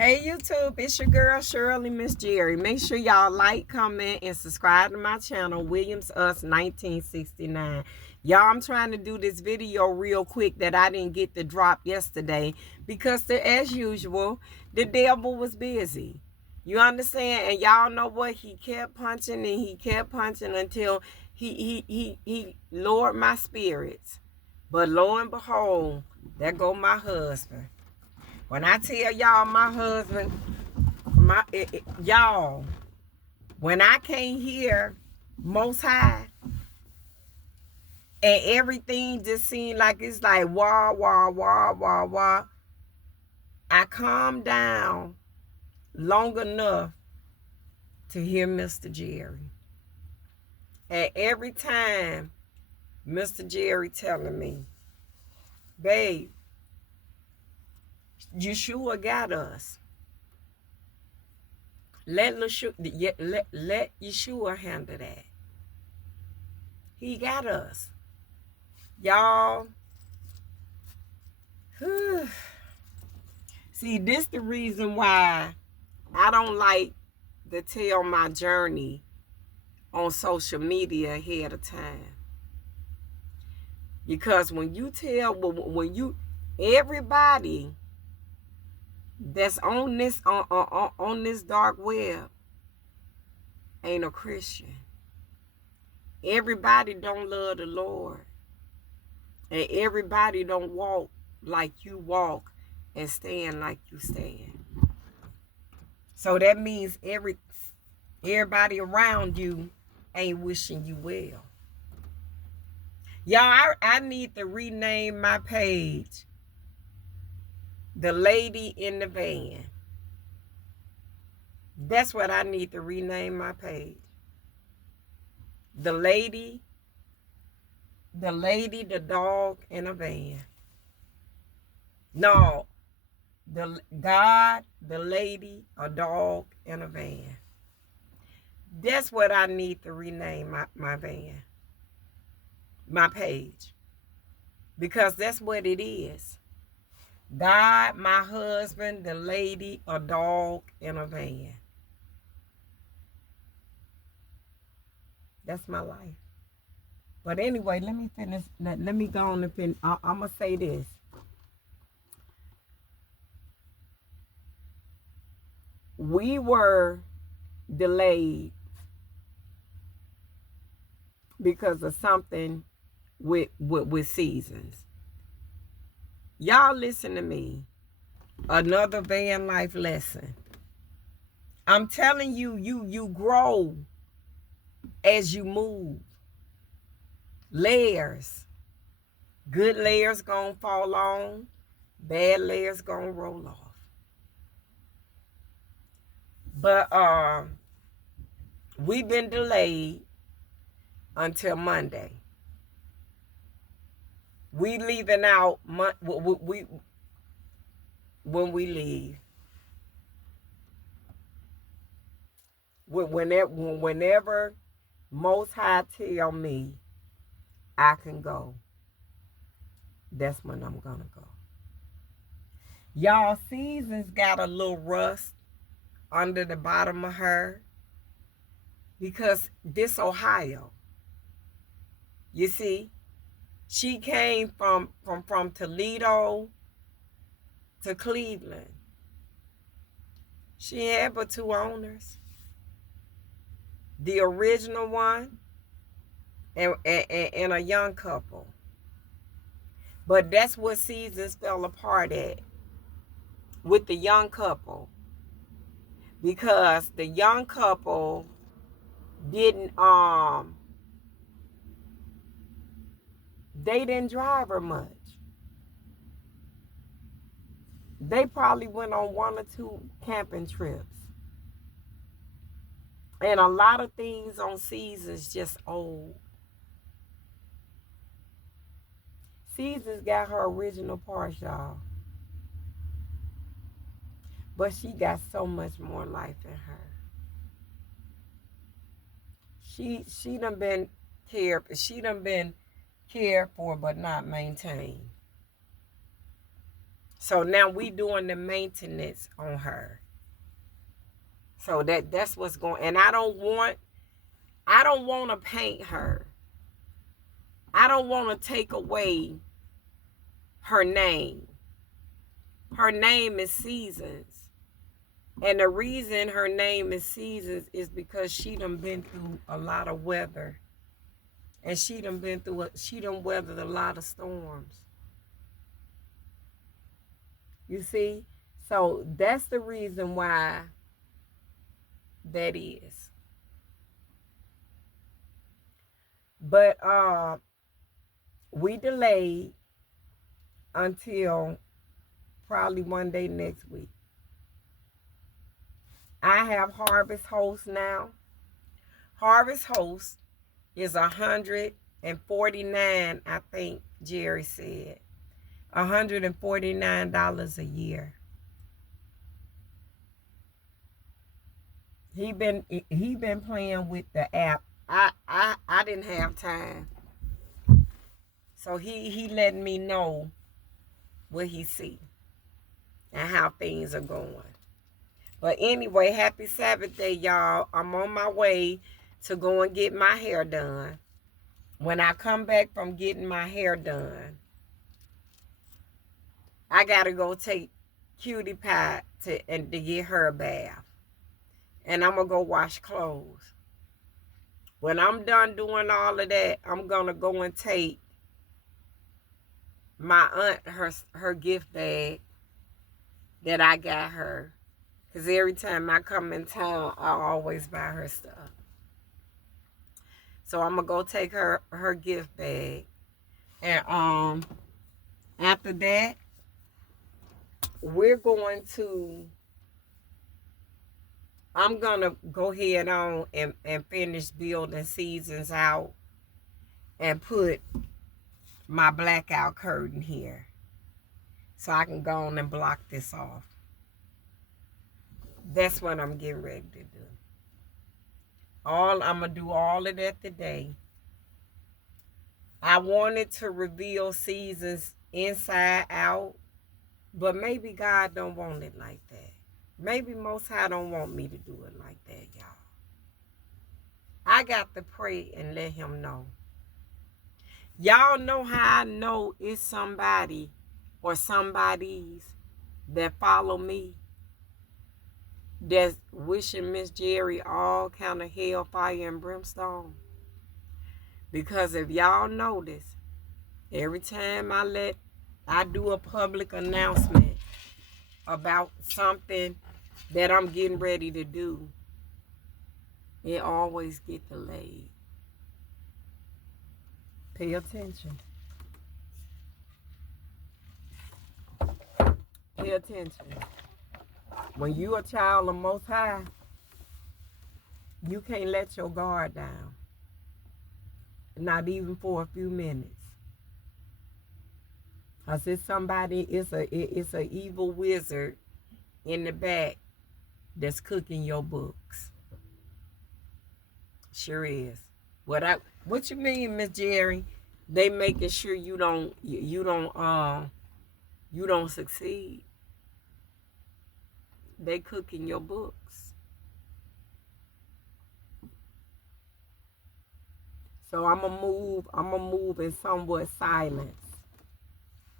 Hey YouTube, it's your girl Shirley Miss Jerry. Make sure y'all like, comment, and subscribe to my channel, Williams Us 1969. Y'all, I'm trying to do this video real quick that I didn't get to drop yesterday because, as usual, the devil was busy. You understand? And y'all know what? He kept punching and he kept punching until he lowered my spirits. But lo and behold, there go my husband. When I tell y'all my husband, y'all, when I can't hear Most High and everything just seems like it's like wah, wah, wah, wah, wah, I calm down long enough to hear Mr. Jerry. And every time Mr. Jerry telling me, babe, Yeshua got us. Let Yeshua handle that. He got us. Y'all, see, this the reason why I don't like to tell my journey on social media ahead of time. Because when you tell, everybody that's on this dark web ain't a Christian. Everybody don't love the Lord. And everybody don't walk like you walk and stand like you stand. So that means everybody around you ain't wishing you well. Y'all, I need to rename my page The Lady in the Van. That's what I need to rename my page. The lady, the dog in a van. No, the God, the lady, a dog in a van. That's what I need to rename my van, my page. Because that's what it is. God, my husband, the lady, a dog in a van. That's my life. But anyway, let me finish. Let me go on and finish. I'm going to say this. We were delayed because of something with seasons. Y'all listen to me. Another van life lesson. I'm telling you, you grow as you move. Layers. Good layers gonna fall on. Bad layers gonna roll off. But we've been delayed until Monday. We leaving out when we leave. Whenever Most High tell me I can go, that's when I'm gonna go. Y'all, Seasons got a little rust under the bottom of her because this Ohio. You see, she came from Toledo to Cleveland. She had but two owners. The original one and a young couple. But that's what Seasons fell apart at, with the young couple. Because the young couple didn't they didn't drive her much. They probably went on one or two camping trips. And a lot of things on Seasons just old. Seasons got her original parts, y'all. But she got so much more life in her. She done been cared for but not maintained. So now we doing the maintenance on her. So that's what's going. And I don't want to paint her. I don't want to take away her name. Her name is Seasons. And the reason her name is Seasons is because she done been through a lot of weather. And she done weathered a lot of storms. You see? So that's the reason why that is. But we delayed until probably one day next week. I have Harvest Host now. Harvest Host is $149, I think Jerry said. $149 a year. He been playing with the app. I didn't have time. So he letting me know what he see and how things are going. But anyway, happy Sabbath day, y'all. I'm on my way to go and get my hair done. When I come back from getting my hair done, I gotta go take Cutie Pie to get her a bath. And I'm gonna go wash clothes. When I'm done doing all of that, I'm gonna go and take my aunt her gift bag that I got her. Because every time I come in town, I always buy her stuff. So I'm going to go take her gift bag. And after that, I'm going to go ahead on and finish building Seasons out and put my blackout curtain here. So I can go on and block this off. That's what I'm getting ready to do. I'm going to do all of that today. I wanted to reveal Seasons inside out, but maybe God don't want it like that. Maybe Most High don't want me to do it like that, y'all. I got to pray and let him know. Y'all know how I know it's somebody or somebody's that follow me that's wishing Miss Jerry all kind of hellfire and brimstone. Because if y'all notice, every time I do a public announcement about something that I'm getting ready to do, it always get delayed. Pay attention. Pay attention. When you a child of Most High, you can't let your guard down. Not even for a few minutes. Cause it's a evil wizard in the back that's cooking your books. Sure is. What you mean, Miss Jerry? They making sure you don't succeed. They cooking your books. So I'm gonna move in somewhat silence.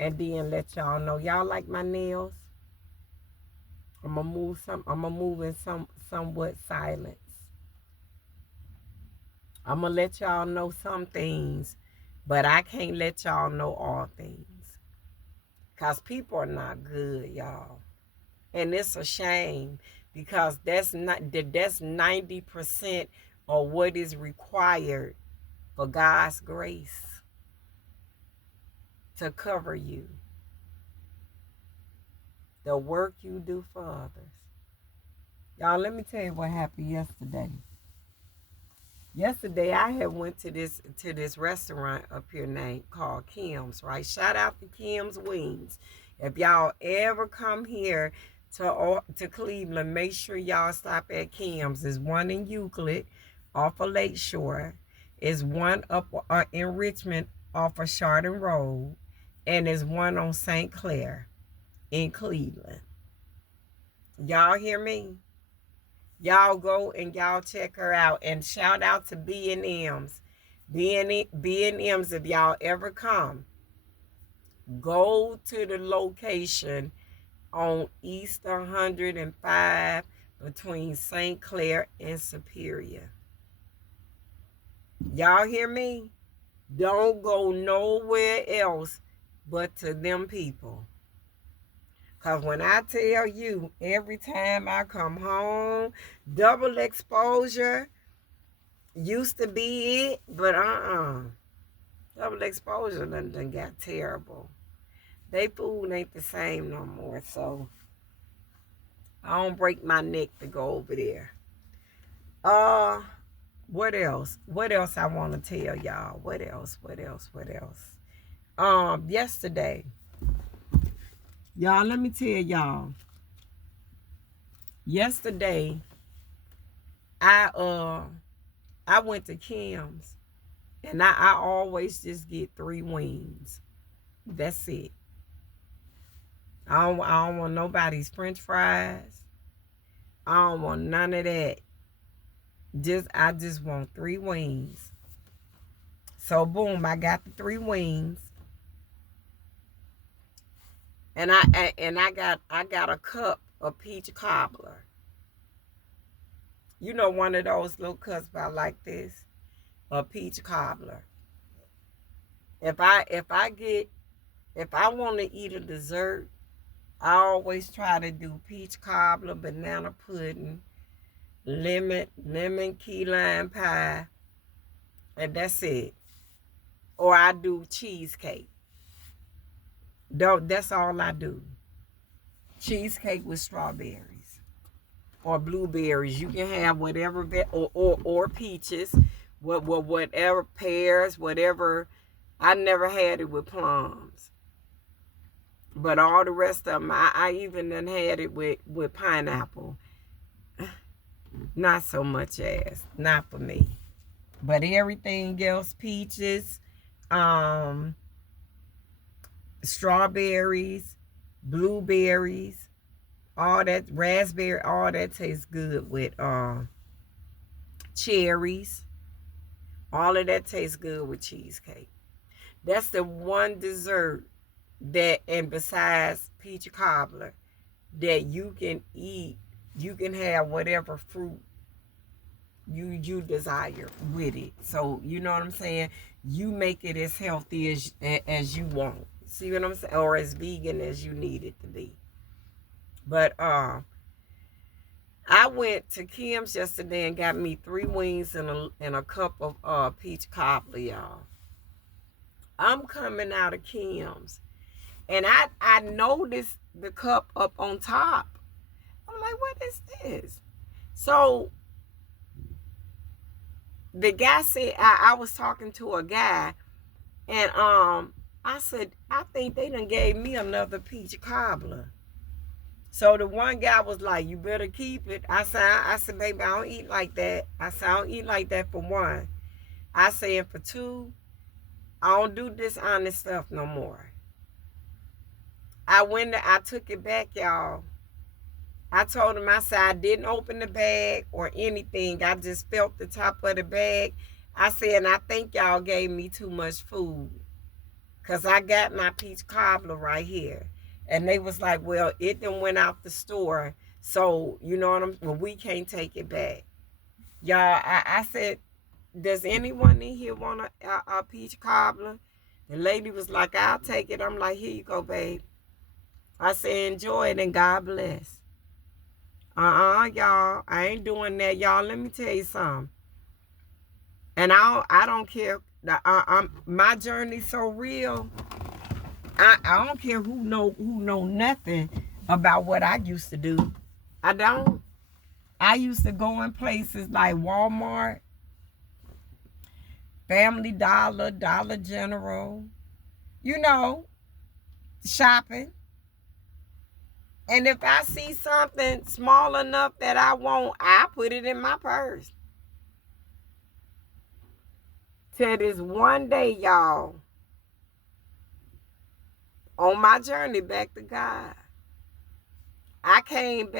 And then let y'all know. Y'all like my nails? I'm gonna move in somewhat silence. I'm gonna let y'all know some things, but I can't let y'all know all things. Cause people are not good, y'all. And it's a shame because that's 90% of what is required for God's grace to cover you. The work you do for others. Y'all, let me tell you what happened yesterday. Yesterday, I had went to this restaurant up here called Kim's, right? Shout out to Kim's Wings. If y'all ever come here to Cleveland, make sure y'all stop at Kim's. There's one in Euclid off of Lakeshore. There's one up in Richmond off of Chardon Road. And there's one on St. Clair. in Cleveland. Y'all hear me? Y'all go and y'all check her out. And shout out to B&M's. B&M's, if y'all ever come, go to the location on East 105 between St. Clair and Superior. Y'all hear me? Don't go nowhere else but to them people. Because when I tell you, every time I come home, double exposure used to be it, but double exposure done got terrible. They food ain't the same no more, so I don't break my neck to go over there. What else? What else I want to tell y'all? What else? Yesterday, y'all, let me tell y'all. Yesterday, I went to Kim's, and I always just get 3 wings. That's it. I don't want nobody's French fries. I don't want none of that. I just want 3 wings. So boom, I got the 3 wings. And I got a cup of peach cobbler. You know, one of those little cups about like this, a peach cobbler. If I want to eat a dessert, I always try to do peach cobbler, banana pudding, lemon key lime pie, and that's it. Or I do cheesecake. That's all I do. Cheesecake with strawberries or blueberries. You can have whatever, or peaches, whatever, pears, whatever. I never had it with plums. But all the rest of them, I even done had it with pineapple. Not so much as, not for me. But everything else, peaches, strawberries, blueberries, all that, raspberry, all that tastes good with cherries. All of that tastes good with cheesecake. That's the one dessert that, and besides peach cobbler, that you can eat. You can have whatever fruit you desire with it. So you know what I'm saying? You make it as healthy as you want. See what I'm saying? Or as vegan as you need it to be. But I went to Kim's yesterday and got me 3 wings and a cup of peach cobbler, y'all. I'm coming out of Kim's, and I noticed the cup up on top. I'm like, what is this? So the guy said, I was talking to a guy, and I said, I think they done gave me another peach cobbler. So the one guy was like, you better keep it. I said, baby, I don't eat like that. I said, I don't eat like that for 1. I said, for 2, I don't do dishonest stuff no more. I took it back, y'all. I told him, I said, I didn't open the bag or anything. I just felt the top of the bag. I said, and I think y'all gave me too much food, because I got my peach cobbler right here. And they was like, well, it done went out the store. So, you know what well, we can't take it back. Y'all, I said, does anyone in here want a peach cobbler? The lady was like, I'll take it. I'm like, here you go, babe. I said, enjoy it and God bless. Y'all, I ain't doing that. Y'all, let me tell you something. And I don't care. My journey's so real. I don't care who know nothing about what I used to do. I don't. I used to go in places like Walmart, Family Dollar, Dollar General, you know, shopping. And if I see something small enough that I want, I put it in my purse. Till this one day, y'all, on my journey back to God, I came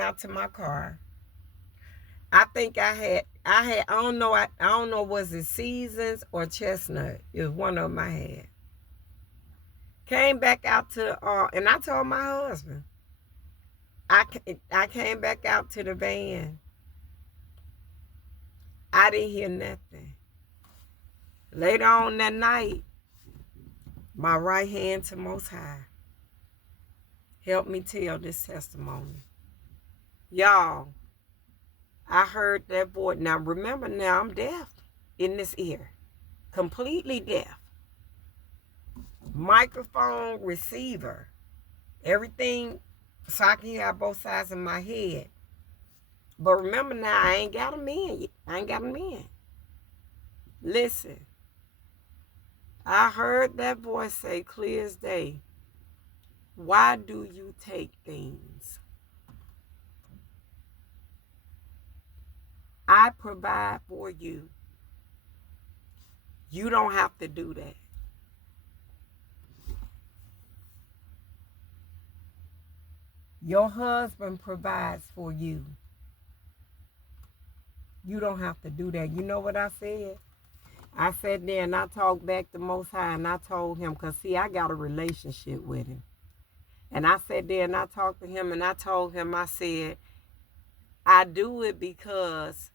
out to my car. I think I don't know, was it Seasons or Chestnut? It was one of them I had. Came back out to, and I told my husband, I came back out to the van. I didn't hear nothing. Later on that night, my right hand to Most High helped me tell this testimony. Y'all, I heard that voice. Now remember, now I'm deaf in this ear. Completely deaf. Microphone, receiver, everything, so I can hear both sides of my head. But remember now, I ain't got them in. Listen, I heard that voice say clear as day, why do you take things? I provide for you. You don't have to do that. Your husband provides for you. You don't have to do that. You know what I said? I sat there and I talked back to Most High and I told him, because see, I got a relationship with him. And I sat there and I talked to him and I told him, I said, I do it because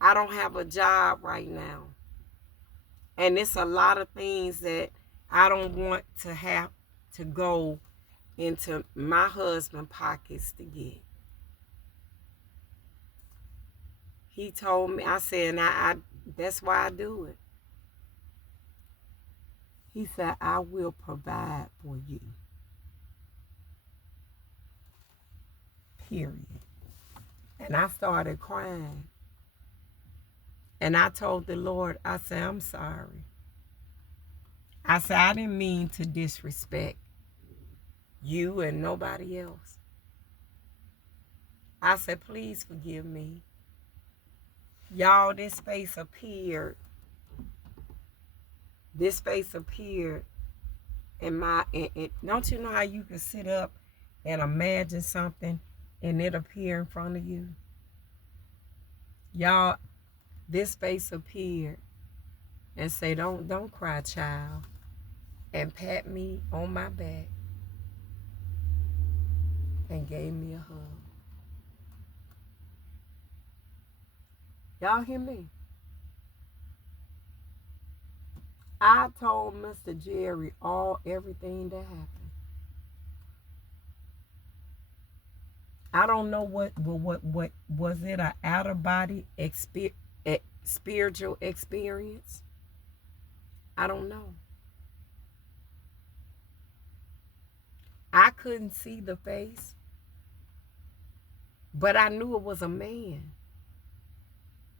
I don't have a job right now. And it's a lot of things that I don't want to have to go into my husband's pockets to get. He told me, I said, and that's why I do it. He said, I will provide for you. Period. And I started crying. And I told the Lord, I said, I'm sorry. I said, I didn't mean to disrespect you and nobody else. I said, please forgive me. Y'all, this face appeared. This face appeared in my, don't you know how you can sit up and imagine something and it appear in front of you? Y'all, this face appeared and say, don't cry, child, and pat me on my back and gave me a hug. Y'all hear me? I told Mr. Jerry everything that happened. I don't know what was it, an out of body spiritual experience? I don't know. I couldn't see the face, but I knew it was a man,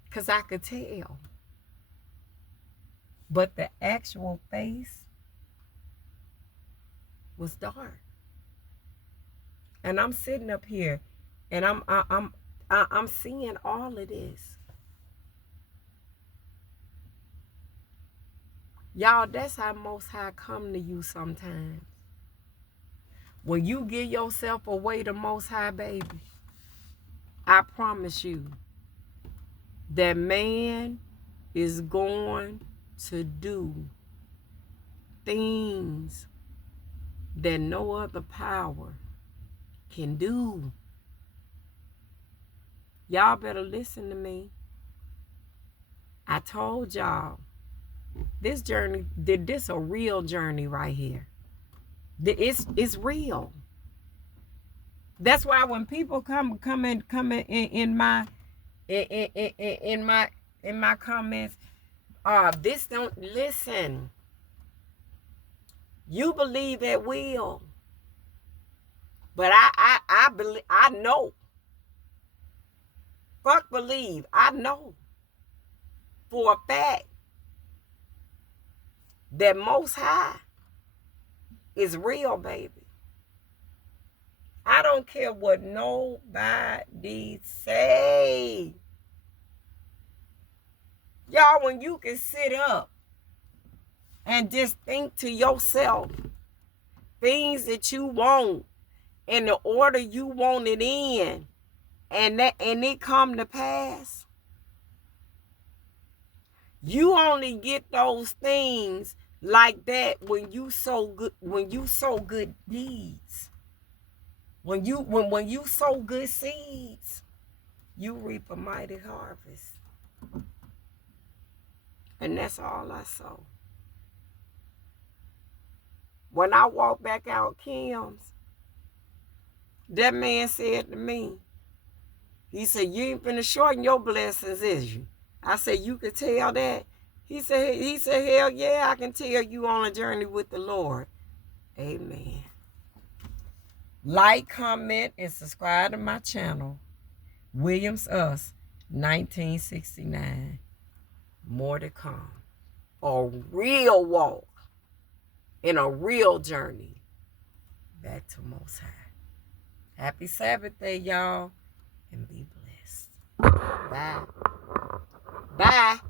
because I could tell. But the actual face was dark. And I'm sitting up here and I'm seeing all of this. Y'all, that's how Most High come to you sometimes. When you give yourself away to Most High, baby, I promise you that man is going to do things that no other power can do. Y'all better listen to me. I told y'all, this journey, this a real journey right here. It's real. That's why when people come in my comments, this don't listen. You believe at will, but I believe, I know. Fuck believe, I know for a fact that Most High is real, baby. I don't care what nobody say. Y'all, when you can sit up and just think to yourself things that you want in the order you want it in, and it come to pass. You only get those things like that when you sow good deeds. When you sow good seeds, you reap a mighty harvest. And that's all I sow. When I walked back out Kim's, that man said to me, he said, "You ain't finna shorten your blessings, is you?" I said, "You could tell that?" He said, "Hell yeah, I can tell you on a journey with the Lord." Amen. Like, comment, and subscribe to my channel. Williams Us 1969. More to come. A real walk in a real journey back to Most High. Happy Sabbath day, y'all, and be blessed. Bye. Bye.